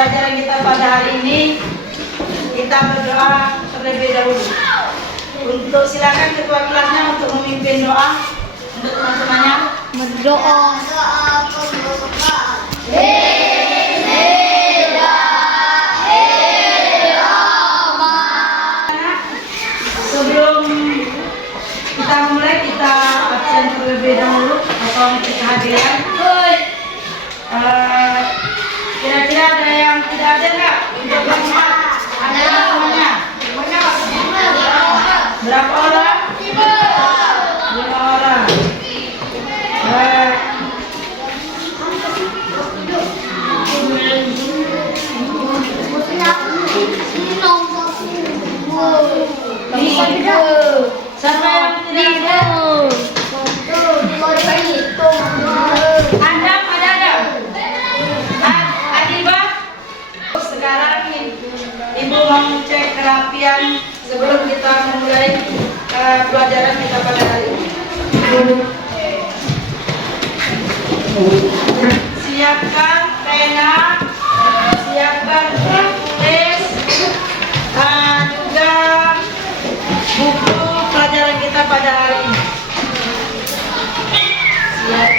pelajaran kita pada hari ini, kita berdoa terlebih dahulu. Untuk silakan ketua kelasnya untuk memimpin doa untuk teman-temannya. Berdoa. Sebelum kita mulai, kita absen terlebih dahulu atau kehadiran. Kira-kira ada yang tidak ada nggak untuk keempat? Ada semuanya? Berapa orang? 5 orang. Siapa yang tidak ada? Ada? Adibah? Sekarang Ibu mau cek kerapian sebelum kita mulai pelajaran kita pada hari ini. Siapkan pena, siapkan tulis, juga buku pelajaran kita pada hari ini. Siap.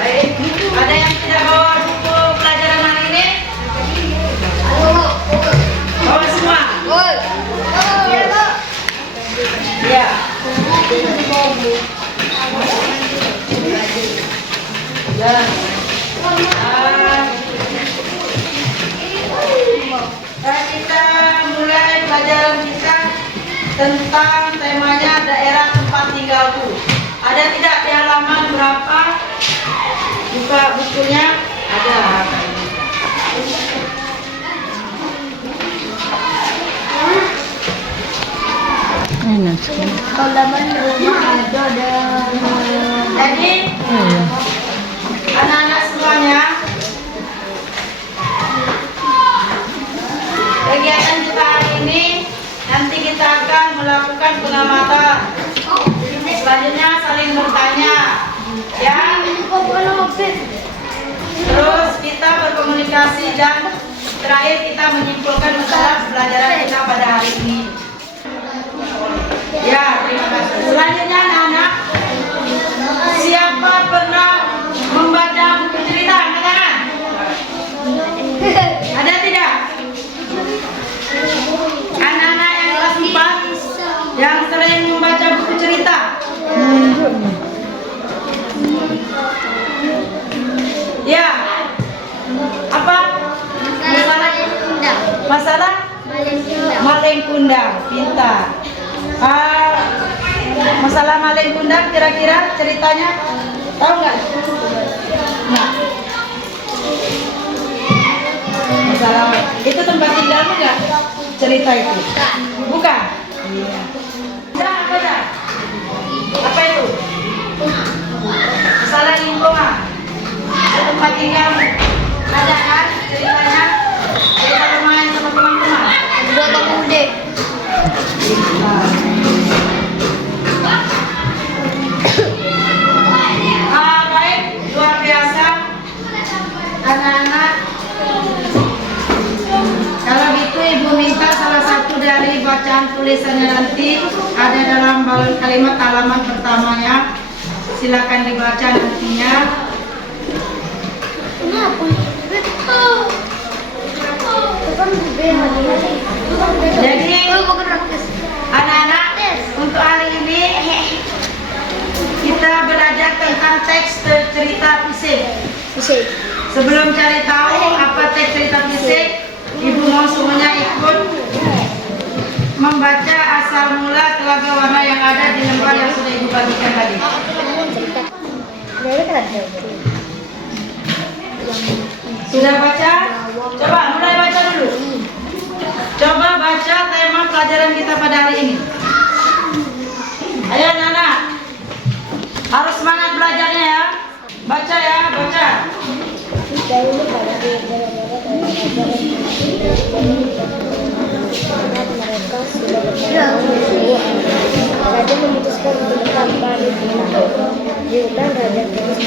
Baik, ada yang tidak bawa buku pelajaran hari ini? Bawa semua? Ya. Kita mulai pelajaran kita tentang temanya daerah tempat tinggalku. Ada tidak di halaman berapa? Buka bukunya. Ada. Jadi anak-anak semuanya, kegiatan kita hari ini nanti kita akan melakukan pengamatan. Selanjutnya saling bertanya, ya. Terus kita berkomunikasi dan terakhir kita menyimpulkan masalah pelajaran kita pada hari ini. Ya, terima kasih. Selanjutnya anak-anak, siapa pernah membaca buku cerita? Angkat tangan. Ada tidak? Anak-anak yang kelas 4 yang sering membaca buku cerita? Ya. Apa? Masalah? Maleng kundang. Pintar. Masalah maleng kundang kira-kira ceritanya tahu nggak? Nah. Masalah itu tempat tinggalmu nggak? Cerita itu? Bukan? Iya. Apa dah? Apa itu? Masalah lingkungan. Tempat tinggalmu. Ada kan ceritanya? Kita bermain sama teman-teman. Dua pemuda. Baik, luar biasa anak-anak. Kalau gitu Ibu minta salah satu dari bacaan tulisannya nanti ada dalam balon kalimat halaman pertamanya. Silakan dibaca nantinya. Jadi anak-anak, untuk hari ini kita belajar tentang teks cerita fisik. Sebelum cari tahu apa teks cerita fisik, Ibu mau semuanya ikut membaca asal mula telaga warna yang ada di lembar yang sudah Ibu bagikan tadi. Sudah baca? Coba mulai baca dulu. Coba baca tema pelajaran kita pada hari ini. Ayo anak-anak, harus semangat belajarnya ya. Baca ya, baca. Raja memutuskan untuk tetap berada di hutan. Raja terus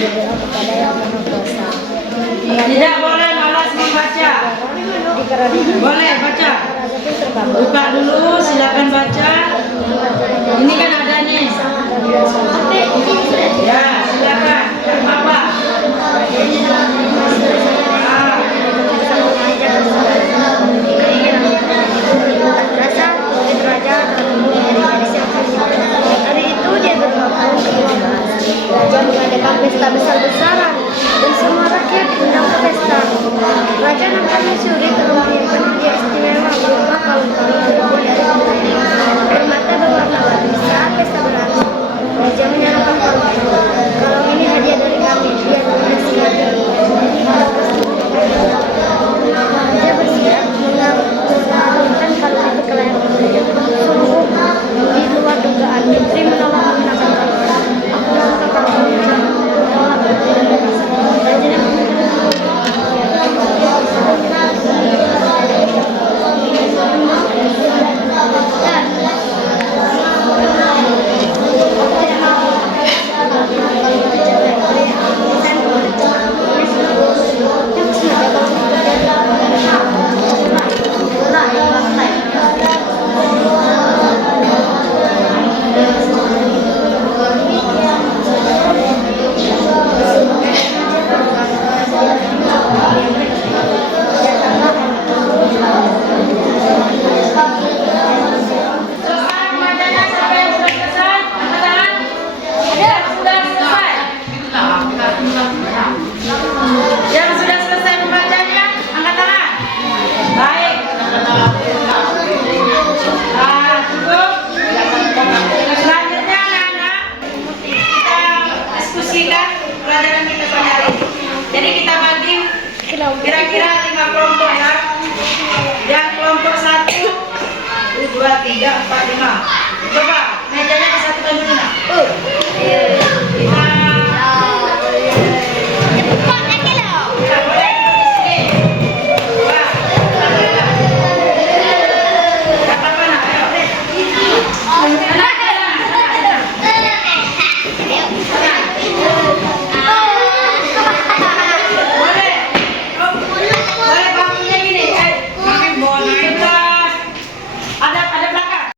3, 4, 5. Coba mejanya disatukan dulu nak. Kita ya, boleh duduk di sini. Coba. Dapat mana? Ayo. Boleh. Boleh bangunnya gini. Mami boleh. Ada belakang.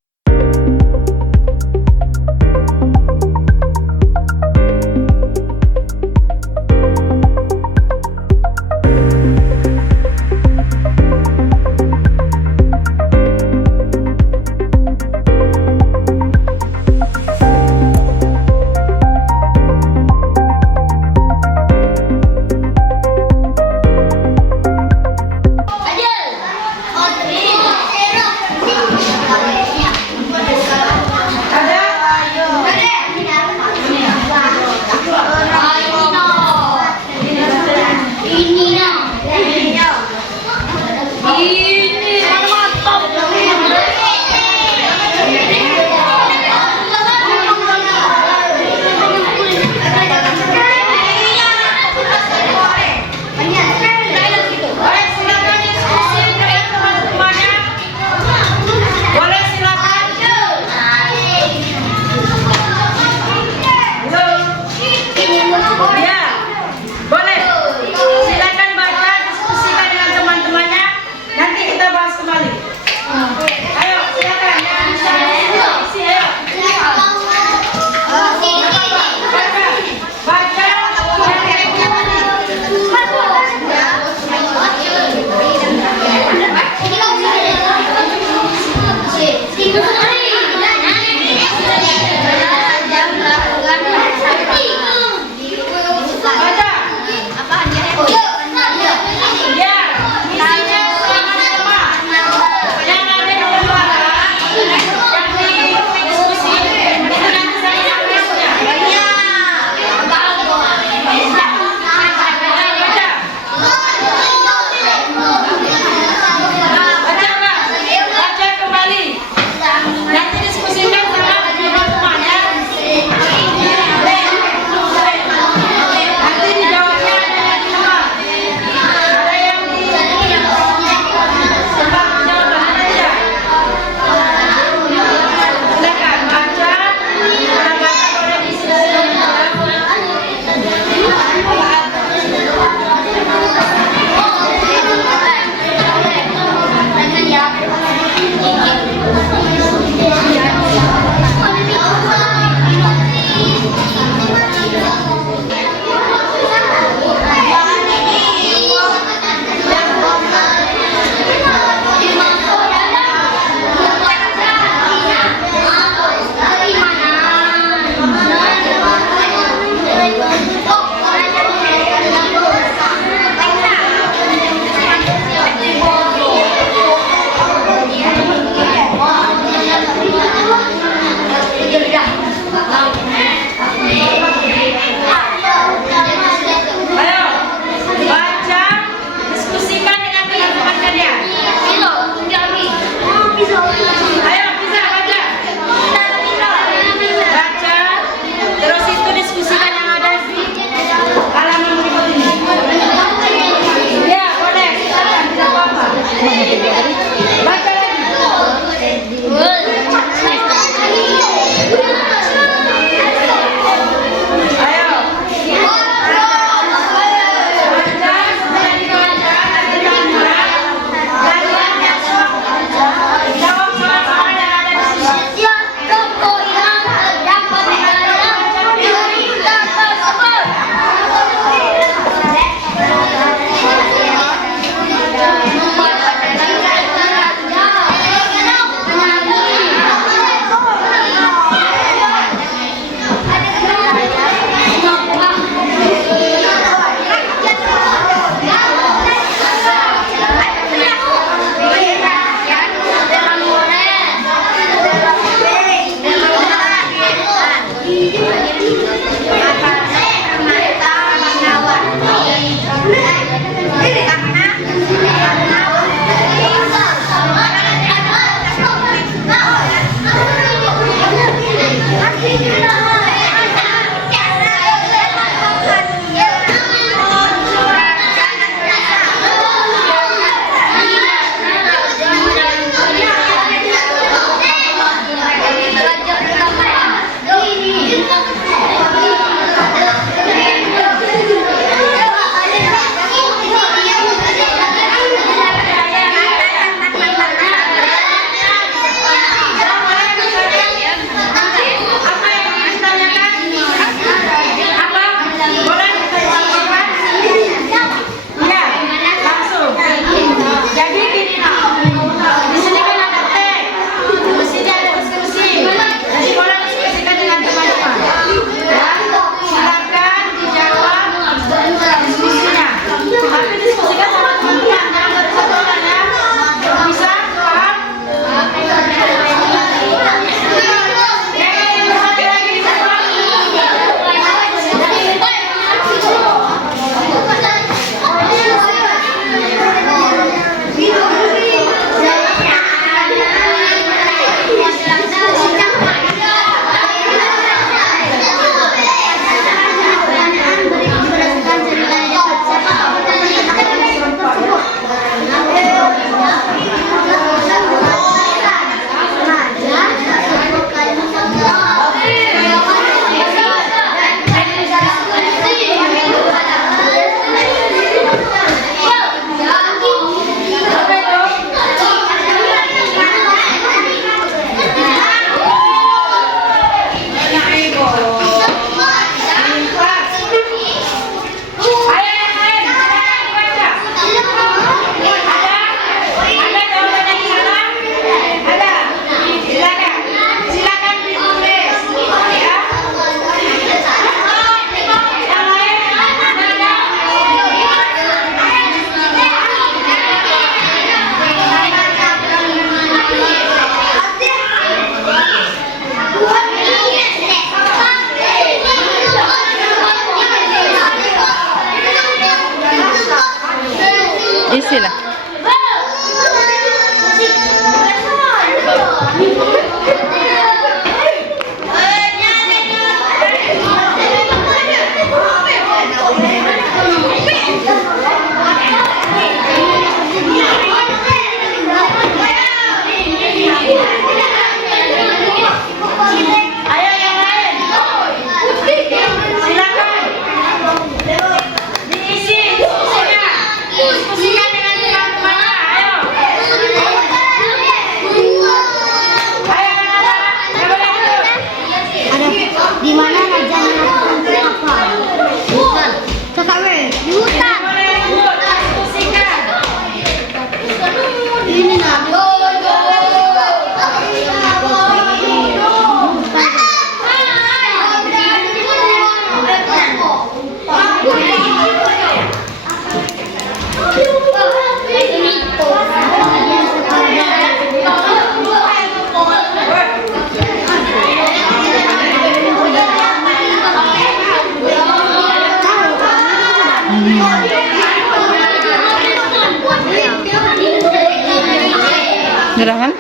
Gerakan?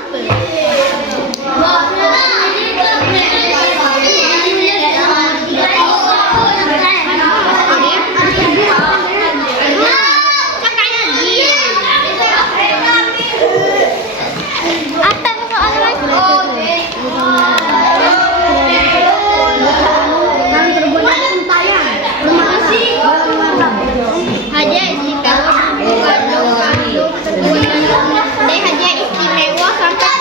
Hadiah istimewa sampai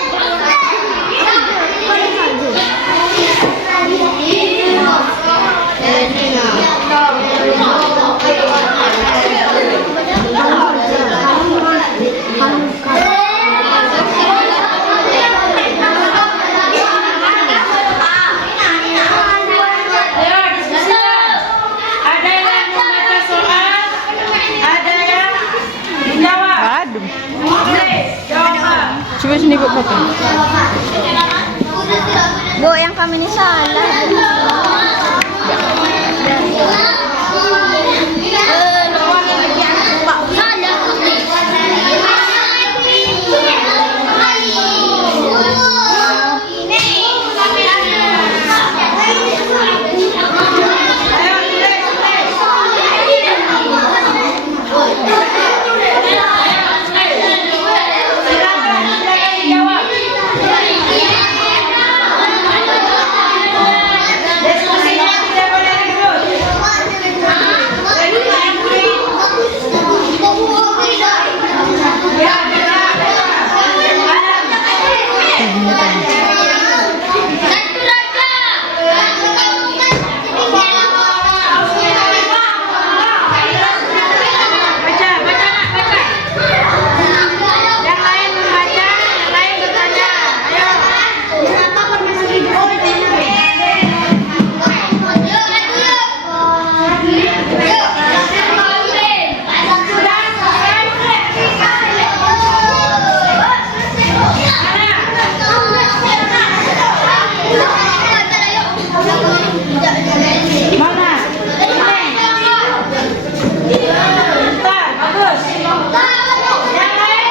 Ayo diskusikan. Ada yang membaca soal, ada yang menjawab. Aduh. Oke, jawaban. Coba sini kok foto. Bu, yang kami ini salah. Ayo silakan dijawab. Diskusinya tidak boleh ribut. Ya, baca, baca nak, baca. Yang lain membaca, yang lain bertanya. Ayo. Mana? Bentar, bagus. Yang lain?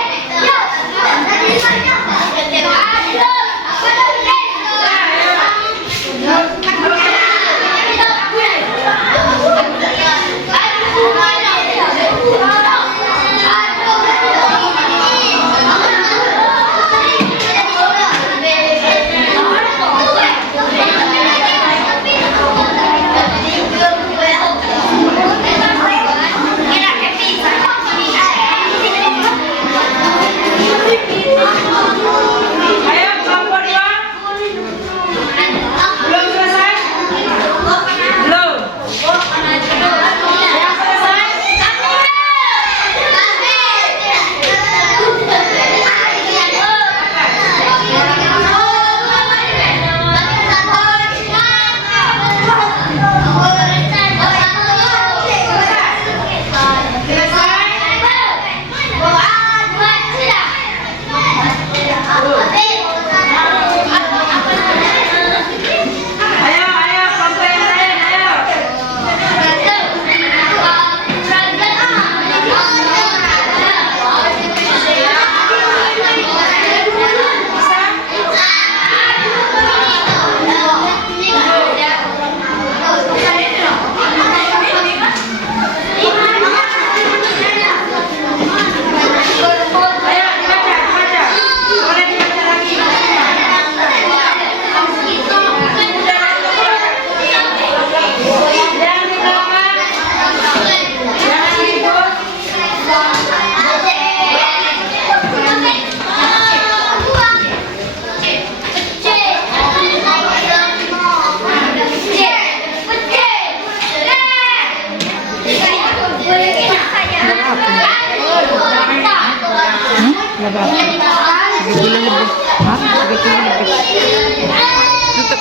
Ayo, kelompok 2. Belum selesai? Belum. Yang selesai? Ayo, ayo, kelompok yang lain, ayo. Ayo, dibaca, dibaca. Boleh dibaca lagi. Yang di belakang, jangan ribut. Berapa? 3 bulan lebih. Hah? 3 bulan lebih. Tutup.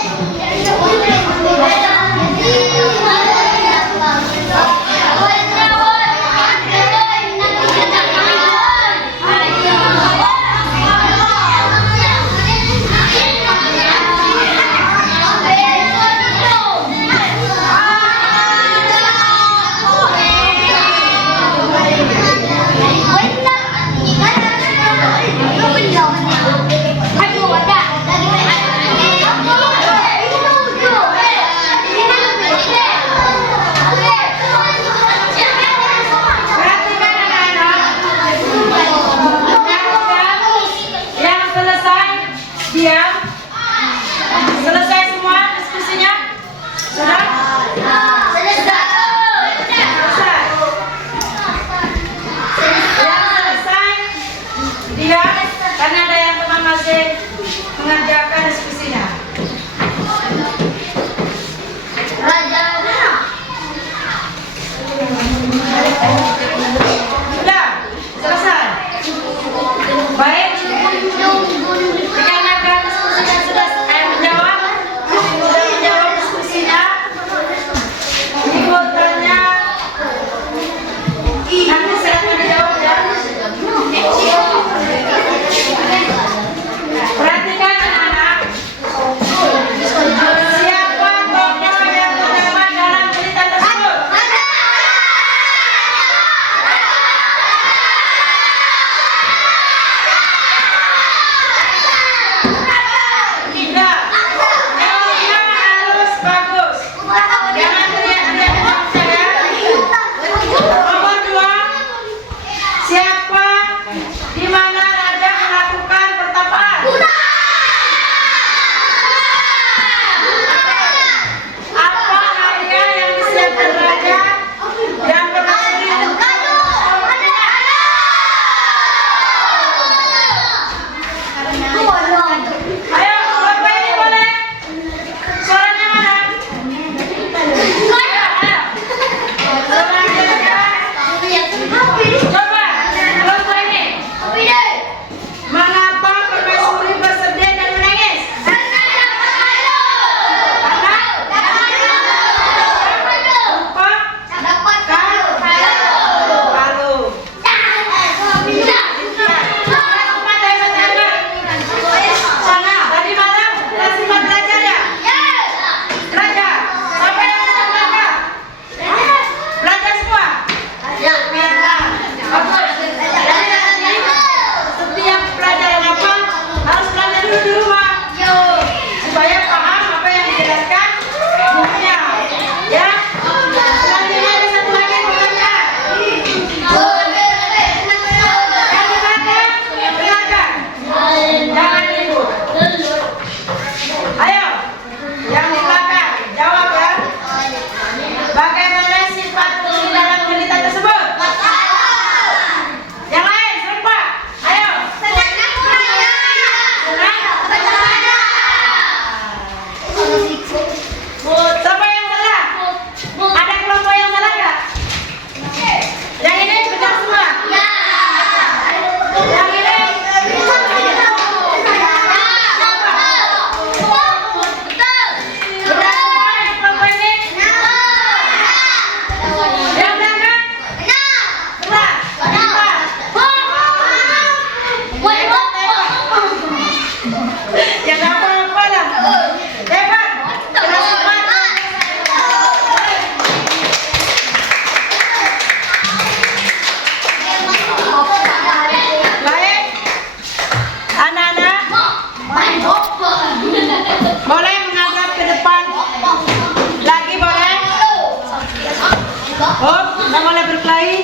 Oh, tidak boleh berkelahi.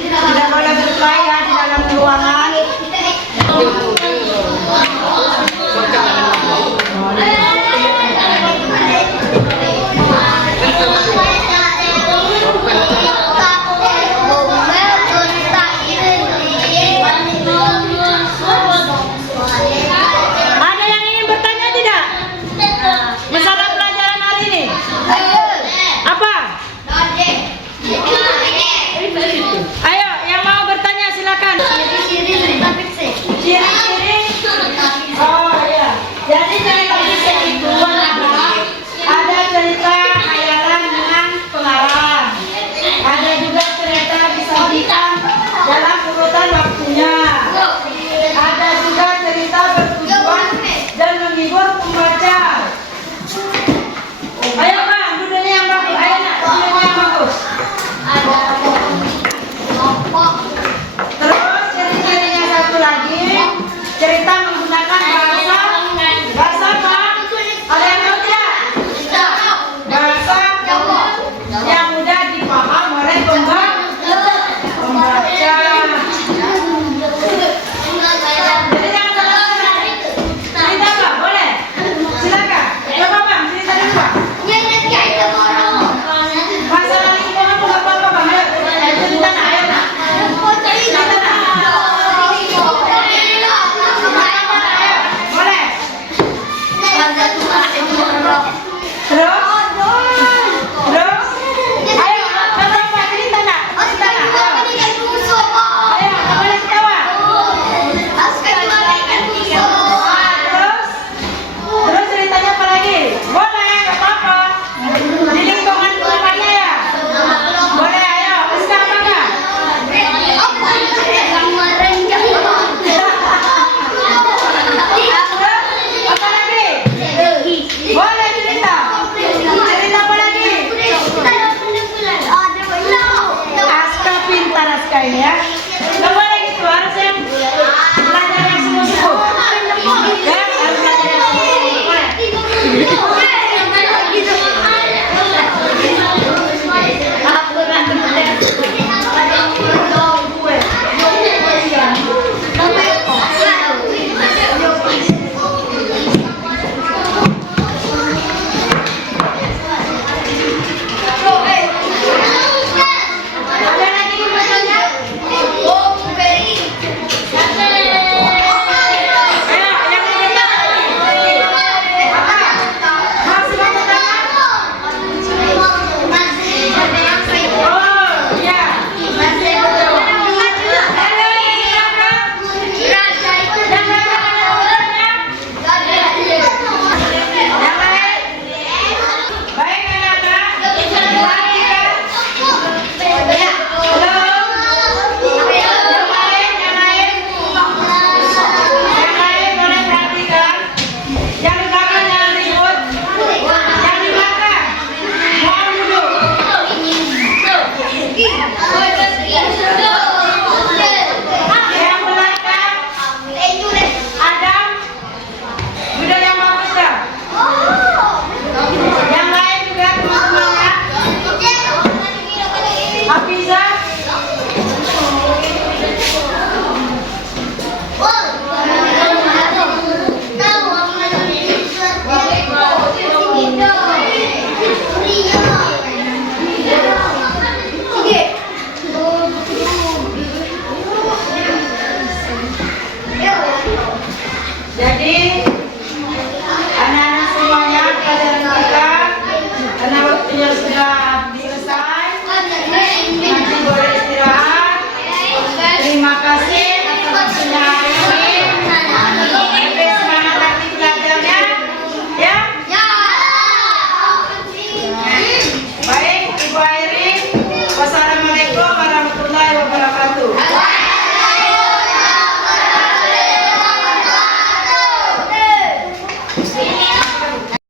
Tidak boleh berkelahi ya di dalam ruangan.